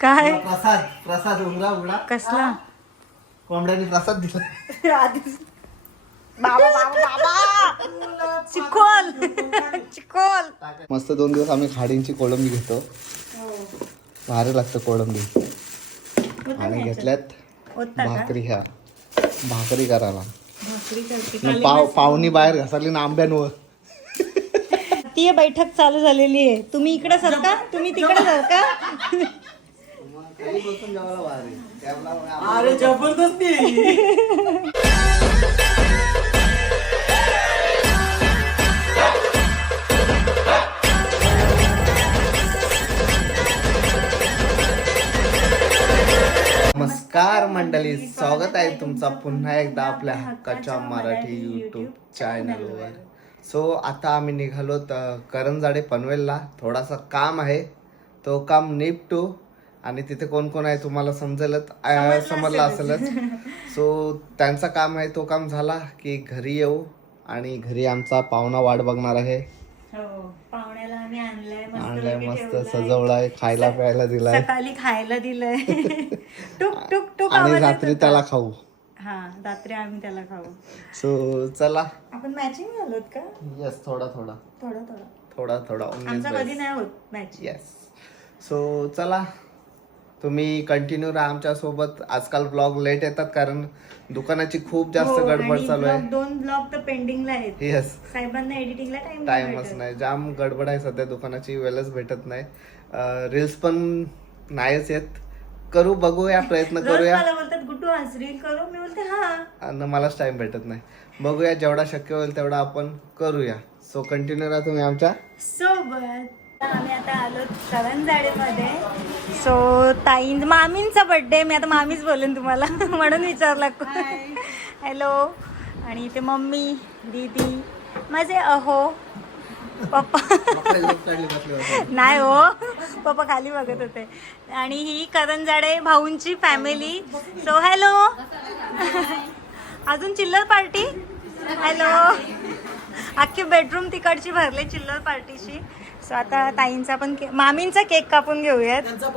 काय प्रसाद प्रसाद उघडा उघडा. कसला कोंबड्याने प्रसाद दिला. आधीच बाबा बाबा बाबा चिकोल चिकोल. मस्त 2 दिवस आम्ही खाडींची कोळंबी घेतो. भारी लागतं कोळंबी. आणि घेतल्यात भाकरी. ह्या भाकरी करायला पाहुणी बाहेर घासाली ना आंब्यांवर. ती बैठक चालू झालेली आहे. तुम्ही इकडे सरका, तुम्ही तिकडे सरका. अरे जबरदस्ती. नमस्कार मंडळी, स्वागत आहे तुमचा पुन्हा एकदा आपल्या हक्काच्या मराठी यूट्यूब चॅनलवर. सो आता आम्ही निघालो करंजाडे पनवेलला. थोडासा काम आहे, तो काम निपटू. आणि तिथे कोण कोण आहे तुम्हाला समजलं असेलच. सो त्यांचं काम आहे, तो काम झाला की घरी येऊ. आणि घरी आमचा पाहुणा वाट बघणार आहे. पाहुण्याला आम्ही आणलाय मस्त सजवलाय, खायला प्यायला दिलाय, सकाळी खायला दिलंय. टुक टुक टुक. आणि रात्री त्याला खाऊ. हा, रात्री आम्ही त्याला खाऊ. सो चला. आपण मॅचिंग झालोत का? येस, थोडा थोडा थोडं थोडा थोडा आमचा कधी नाही होत मॅच. येस. सो चला, तुम्ही कंटिन्यू राहा आमच्या सोबत. आजकाल ब्लॉग लेट येतात कारण दुकानाची खूप जास्त गडबड चालू आहे. 2 ब्लॉग तर पेंडिंगला आहेत. येस, साहेबांना एडिटिंगला टाइमच नाही. जाम गडबड आहे सध्या दुकानाची, वेळच भेटत नाही. रील्स पण नाहीच येत. करू, बघूया, प्रयत्न करूया. मला बोलतात गुड्डू आज रील करू. मी बोलते हा. आणि मलाच टाइम भेटत नाही. बघूया, जेवढा शक्य होईल तेवढा आपण करूया. सो कंटिन्यू राहा तुम्ही आमच्या सोबत. आम्ही आता आलो करंजाडेमध्ये. So मामींचा birthday. मी आता मामीच बोलेन तुम्हाला म्हणून विचारला. हॅलो. आणि इथे मम्मी, दीदी, माझे अहो, पप्पा नाही हो, पप्पा खाली बघत होते. आणि ही करंजाडे भाऊंची फॅमिली. So hello. अजून चिल्लर पार्टी. हॅलो. अख्खे बेडरूम तिकडची भरले चिल्लर पार्टीची. सो आता ताईंचा पण मामींचा केक कापून घेऊयात. हो.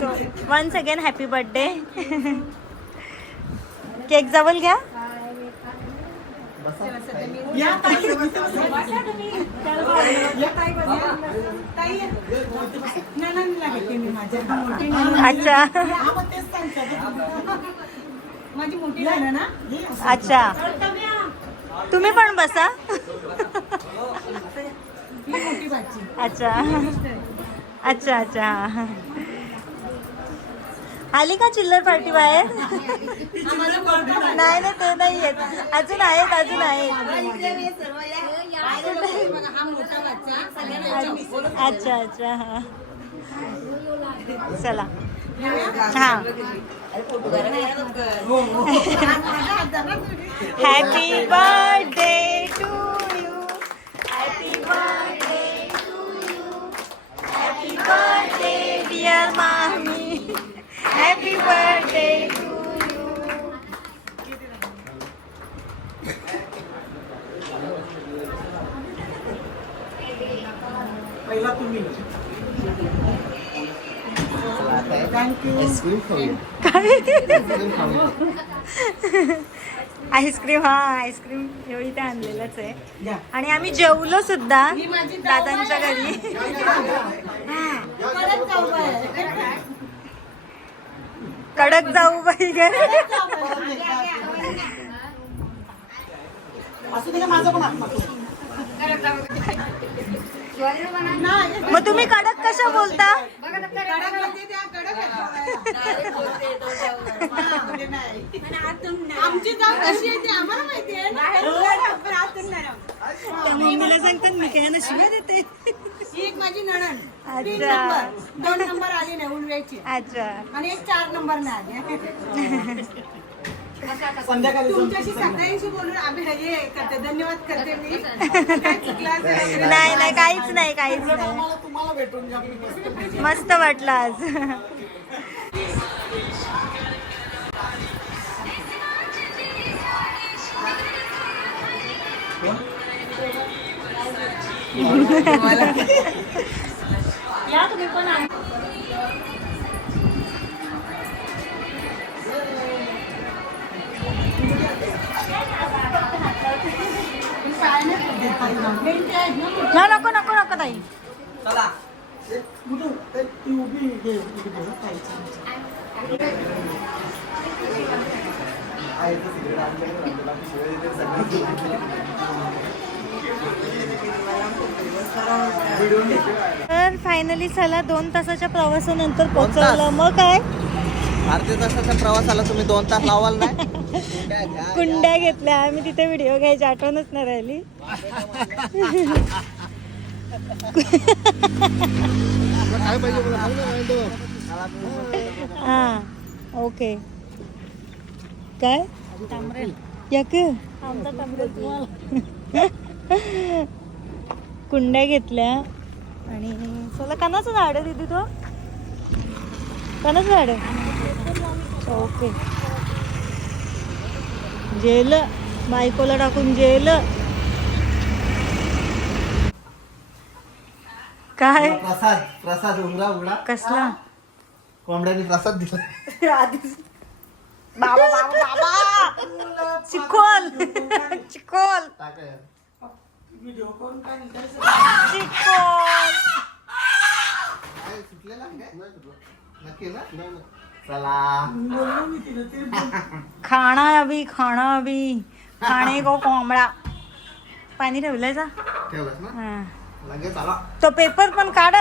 So once again happy birthday. Cake जवळ घ्या. अच्छा अच्छा, तुम्ही पण बसा. अच्छा अच्छा अच्छा. आली का चिल्लर पार्टी बाहेर? नाही ना, ते नाही येत. अजून आहेत, अजून आहेत. अच्छा अच्छा. हा चला. हा, happy birthday to you. Happy birthday to you. Happy birthday dear मामी. Happy birthday to you. पहिला तुम्ही. आईस्क्रीम. हा, आईस्क्रीम एवढी ते आणलेलंच आहे. आणि आम्ही जेवलो सुद्धा दादांच्या घरी. कडक जाऊ बाई घरी. मग तुम्ही कडक कशा बोलता? आमची जाऊ कशी आहे ते आम्हाला माहिती आहे. मम्मीला सांगतात मी काय ना शिवाय देते. ही एक माझी नणंद. अच्छा. 2 नंबर आली नाही उलव्याची. अच्छा. आणि एक 4 नंबर नाही आली. संध्याकाळी तुमच्याशी सगळ्यांशी बोलून आम्ही हे करते. धन्यवाद करते मी. नाही नाही, काहीच नाही, काहीच नाही. तुम्हाला भेटून घ्या. मस्त वाटलं आज. या तुम्ही पण. ना नको नको नको ताई. चला कुठं ती उभी घे उभी घे खायची. तर फायनली चला 2 तासाच्या प्रवासानंतर पोहोचवलं. मग काय अर्ध्या तासाच्या प्रवासाला तुम्ही 2 तास लावाल नाही. कुंड्या घेतल्या आम्ही तिथे व्हिडिओ घ्यायची आठवणच नाही राहिली. हा ओके काय याक कुंड्या घेतल्या आणि चला कानाचं झाड आहे दिदी तो कानाचं झाड आहे ओके जेल बायकोला टाकून जेल काय प्रसाद प्रसाद उघडा उघडा कसला कोंबड्याने प्रसाद दिला. आधीच बाबा बाबा बाबा चिकोल चिकोल व्हिडिओ करून काय नाही चिकोल सुटलेला नक्की ना चला बोललो मी तिला ते खाना अभी खाने को कोंबडा पाणी ठेवलंय जा ठेवलंस ना हा. लगेच आला. तो पेपर पण काढ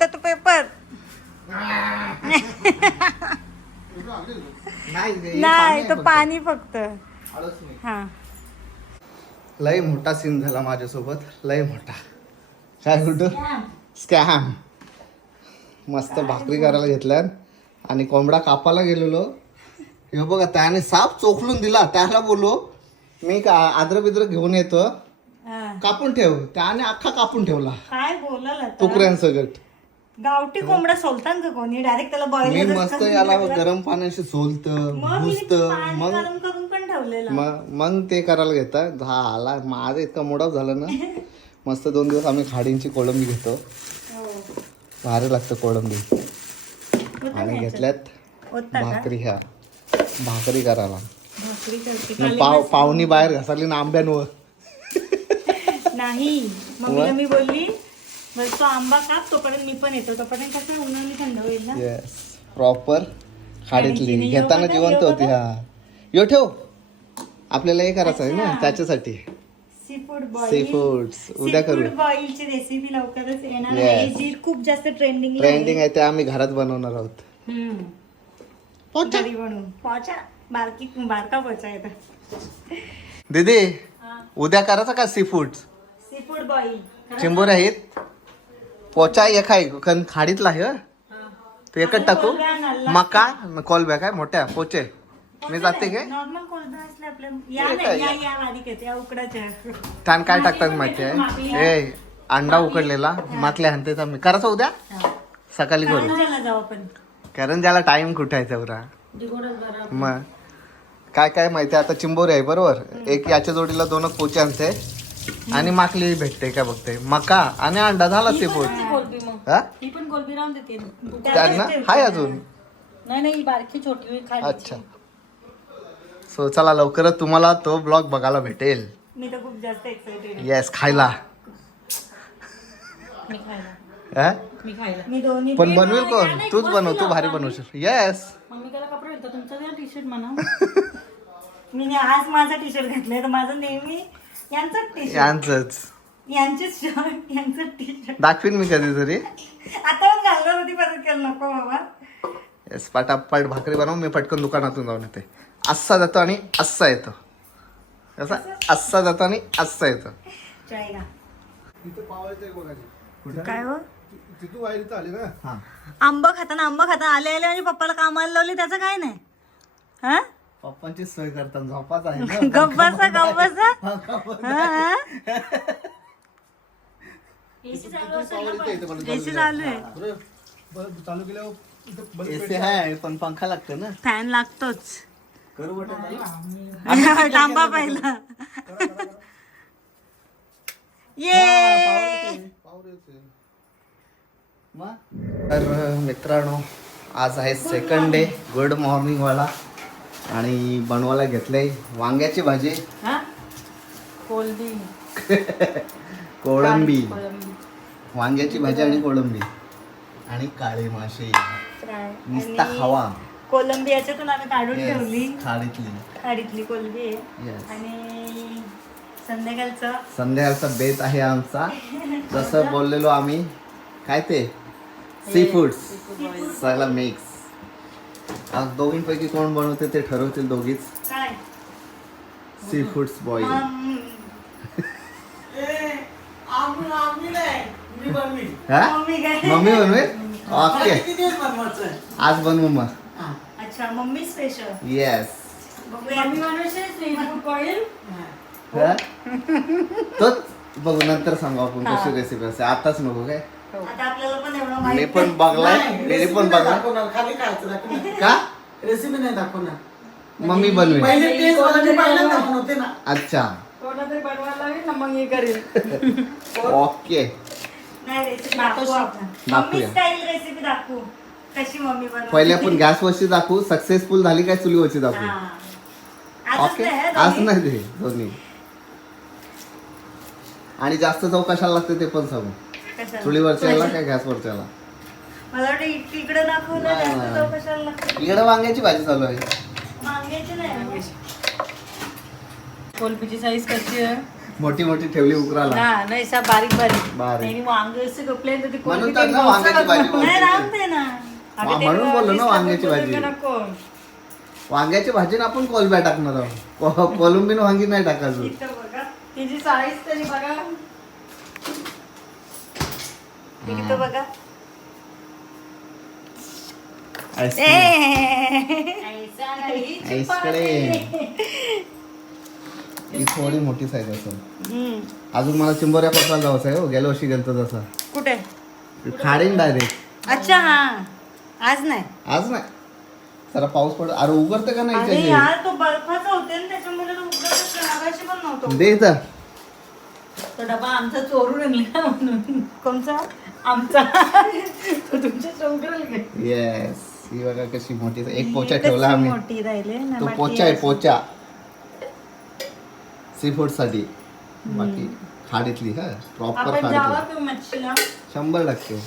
तर तो पेपर नाही तो पाणी फक्त हा लय मोठा सीन झाला माझ्यासोबत लय मोठा काय कुठं स्कॅम मस्त भाकरी करायला घेतल्यात आणि कोंबडा कापायला गेलेलो हे बघा त्याने साप चोखलून दिला त्याला बोललो मी का आद्र बिद्र घेऊन येतो हा. कापून ठेव त्याने अख्खा कापून ठेवला काय बोलाल तुकड्यांसकट गावठी कोंबडा सोलतान का कोणी डायरेक्ट त्याला मी बॉईल मस्त याला गरम पाण्याशी सोलत भुसत मग गरम करून पण ठेवलेला मग ते करायला घेता झाला माझं इतका मोडाव झाला ना मस्त 2 दिवस आम्ही खाडींची कोळंबी घेतो हो. भारी लागतं कोळंबी होतं आणि ना घेतल्यात होता का भाकरी ह्या भाकरी करायला भाकरी करते मग पाहुणी बाहेर घासाली ना आंब्यांवर नाही मम्मीला मी बोलली बस तो आंबा काप तोपर्यंत मी पण येतो तोपर्यंत कसं उन्हाळी थंड होईल ना येस प्रॉपर खाडीतली खाडीतली. घेताना येऊ जिवंत बघा, होती हा यो ठेव आपल्याला हे करायचं आहे ना अच्छा. त्याच्यासाठी sea food boil seafoods उद्या करू बॉईलची रेसिपी लवकरच येणार Yes. आहे जी खूप जास्त ट्रेंडिंग आहे ते आम्ही घरात बनवणार आहोत घरी बनवून पोचा बारका पोचा येतात दीदी उद्या करायचं का sea foods sea food boil चिंबोर आहेत पोचा एक आहे खाडीतला आहे हं? तू एकच टाकू मका कॉलबॅक आहे मोठ्या पोचे मी जाते काय नॉर्मल कोलबा असले आपल्या या नाही या बारीक येते या उकडाच्या छान काय टाकतात माहिती आहे ए अंडा उकडलेला माकल्या हाणतेचा मी करायचं उद्या सकाळी करू कारंजाला जाऊ आपण कारण ज्याला टाइम कुठे आहे तेवढा जिगोडच बरा मग काय काय माहिती आहे आता चिंबोरी आहे बरोबर एक याच्या जोडीला 2 पोचे आणते आणि माकली भेटते काय बघते मका आणि अंडा झाला सी फूड कोलबी मग हा ही पण कोलबी राहून देते त्यांना हाय अजून नाही बारकी छोटी खाली अच्छा सो चला लवकरच तुम्हाला तो ब्लॉग बघायला भेटेल मी तर खूप जास्त एक्साइटेड येस खायला मी खायला हा? मी दोन्ही पण बनवेल कोण तूच बनव तू भारी बनवशील येस मम्मी त्याला कपडे घालतो तुमचा टी शर्ट म्हणा मी आज माझा टी शर्ट घातलाय तर माझं नेहमी यांचाच टी शर्ट यांचंच यांचेच शर्ट यांचं टी शर्ट दाखवीन मी कधीतरी आता पण घालणार होती परत केलं नको बाबा येस पटापट भाकरी बनवून मी पटकन दुकानातून जाऊन येते असा जातो आणि असा येतो कसा असा जातो आणि असा येतो चायला इथे पावायचं एक बघायचं काय हो तिथून वायरीचं आले ना हा आंबा खाताना आले आणि पप्पाला कामाला लावले त्याचं काय नाही हा पप्पांची सोय करताना झोपाच आहे ना गप्पाचा एसी चालू आहे बरं चालू केल्यावर इथं बंद एसी आहे पण पंखा लागतो ना फॅन लागतोच करू वाटत थांबा पहिला ये तर मित्रांनो आज आहे सेकंड डे गुड मॉर्निंग वाला आणि बनवायला घेतलंय वांग्याची भाजी हा कोलबी कोळंबी, वांग्याची भाजी आणि कोळंबी आणि काळे मासे फ्राय नुसता आणि खावा. कोलंबी याच्यातून आम्ही काढून ठेवली. खाडीतली खाडीतली कोलंबी आहे. Yes. आणि संध्याकाळचं संध्याकाळचा बेत आहे आमचा. जसं बोललेलो आम्ही काय ते सी फूड्स सगळं मिक्स. आज दोघींपैकी कोण बनवते ते ठरवतील दोघीच. काय सी फूड्स बॉय. आम्ही नाही, मी बनवी. मम्मी काय मम्मी बनवेल. ओके किती दिवस बनवायचं? आज बनवू मग. हा. अच्छा मम्मी स्पेशल. येस. बघूया मम्मी तोच बघू नंतर सांगू आपण कशी रेसिपी असते. आताच नको काय. आता आपल्याला पण एवढं मी माहिती पण बघलाय नाही, मी recipe पण नाही बघलाय. दाखवणार, खाली खायचं दाखवणार. का रेसिपी नाही दाखवणार. मम्मी बनवेल. पहिले टेस्ट मला मी पहिल्यांदा बनवते ना. अच्छा कोणातरी बनवायला लागेल ना मग हे करेल. ओके. नाही रेसिपी दाखवू आपण. मम्मी दाखवूया. स्टाईल रेसिपी दाखवू कशी मम्मी बनवते. पहिले आपण गॅसवरची दाखवू सक्सेसफुल झाली काय चुलीवरची दाखवू. हा. आजच ओके नाही, आज दोन्ही. नाही ते दोन्ही. आणि जास्त चव कशाला लागते ते पण सांगू. कशाला? चुलीवरच्याला काय गॅसवरच्याला. मला वाटतं इकडे दाखवलं नाही, जास्त नाही. चव कशाला लागते. इकडे वांग्याची भाजी चालू आहे. वांग्याची नाही. कोलपीची साईज कशी आहे मोठी मोठी ठेवली उकराला. ना नाही सा बारीक बारीक बारीक. आणि वांगे असे कपले तर ती म्हणून कोलंबी तर ना वांग्याची भाजी नाही बनवते. राहून दे ना. म्हणून बोललो ना वांग्याची भाजी. नको वांग्याची भाजी ना आपण कोलंब्या टाकणार आहोत. कोलंबीन वांगी नाही टाकायचं. इथं बघा. तिची साईज तरी बघा. इथं बघा. आईस्क्रीम. ऐसा नाही आईस्क्रीम. ही थोडी मोठी साईज असेल. हम्म. अजून मला चिंबोऱ्या पकवायला जायचं आहे हो. गेल्या वर्षी गेलतो तसा. कुठे? खाडीन डायरेक्ट. अच्छा हा आज नाही. आज नाही. जरा पाऊस पड. अरे उघडते का नाही अरे इथे? यार तो बर्फाचा होते ना त्याच्यामुळे तो उघडतच नाही. मगाशी पण नव्हतो. दे इथं. तो डबा आमचा चोरून आणला म्हणून कोणचा? आमचा तो तुमच्या चौकडेल काय येस. ही बघा कशी मोठी. एक पोचा एकच ठेवला आम्ही. मोठी राहिले ना, तो बाकी पोचा आहे असं. पोचा. सी फूड साठी. बाकी खाडीतली हा प्रॉपर आपण जावा खाडीतली. किंवा मच्छीला 100%.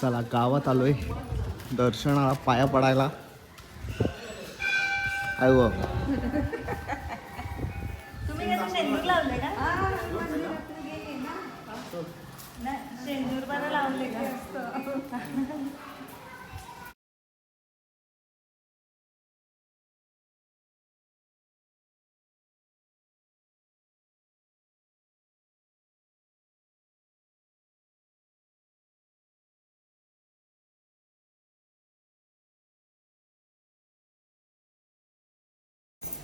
चला गावात आलोय दर्शनाला पाया पडायला. आहे बघ. तुम्ही कसं शेंदूर लावले का? नाही, शेंदूर बरं लावले का?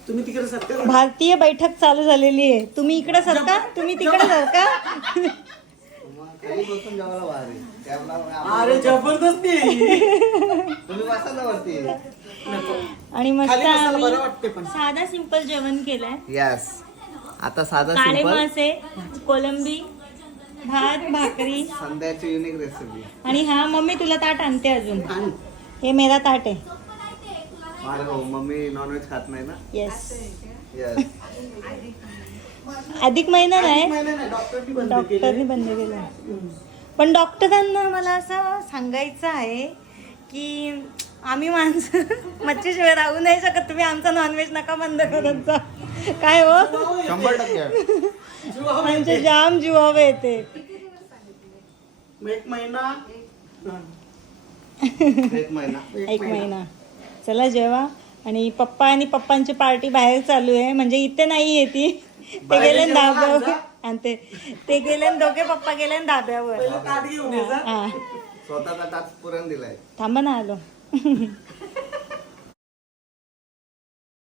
तुम्ही तिकडे सरकार भारतीय बैठक चालू झालेली आहे. तुम्ही इकडे सरका, तुम्ही तिकडे सरका. काही बसून जेवायला भारी. अरे जबरदस्ती. तुम्ही बसा ना वरती. आणि मस्त खाली बसायला आम्ही बरं वाटते पण. साधा सिंपल जेवण केलंय. यस. आता साधा काळे सिंपल मासे, कोलंबी, भात, भाकरी संध्याची युनिक रेसिपी. आणि हा मम्मी तुला ताट आणते अजून. आणि हे मेरा ताट आहे. अरे हो मम्मी नॉनव्हेज खात नाही ना. येस. यस. अधिक महिना नाही, नाही, नाही, डॉक्टरनी बंद केलंय. डॉक्टरनी बंद केलं. पण डॉक्टरांना मला असं सांगायचं आहे की आम्ही माणसं मच्छीशिवाय राहू नाही शकत. तुम्ही आमचा नॉनव्हेज नका बंद करत जा. काय हो 100%. म्हणजे जाम जीवावर येते. एक महिना एक महिना. एक महिना. चला जेवा. आणि पप्पा आणि पप्पांची पार्टी बाहेर चालू आहे. म्हणजे इथे नाही आहे ती. ते गेले धाब्यावर. आणि ते गेले दोघे पप्पा गेले धाब्यावर. ताट घेऊन ये जा. हा स्वतःचा टाच पुरण दिलाय. थांबा ना आलो.